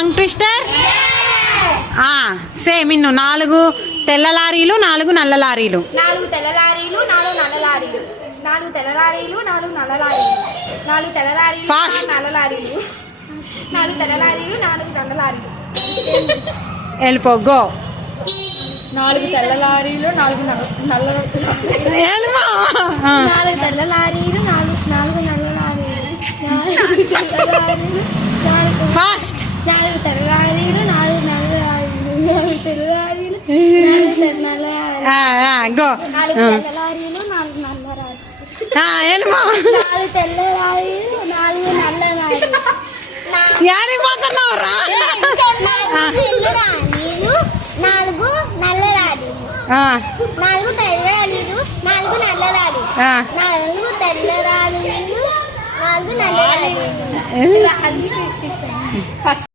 Tongue twister. Same ఇన్ను 4 తెల్ల లారీలు 4 నల్ల లారీలు. 4 తెల్ల లారీలు 4 నల్ల లారీలు. 4 తెల్ల లారీలు 4 నల్ల లారీలు. 4 తెల్ల లారీలు 4 నల్ల లారీలు. 4 తెల్ల లారీలు 4 నల్ల లారీలు. వెళ్ళిపో గో. 4 తెల్ల లారీలు 4 నల్ల 4 తెల్ల లారీలు 4 నల్ల లారీలు. ఫాస్ట్. 4 తెల్ల లారీలు 4 నల్ల లారీలు. 4 తెల్ల లారీలు 4 నల్ల లారీలు. గో. 4 తెల్ల లారీలు 4 నల్ల లారీలు. వెళ్ళిపో. 4 తెల్ల లారీలు 4 నల్ల లారీలు. యాడిపోతున్నావు రా. 4 నల్ల లారీలు. 4 తెల్ల లారీలు 4 నల్ల లారీలు. 4 తెల్ల లారీలు 4 నల్ల లారీలు.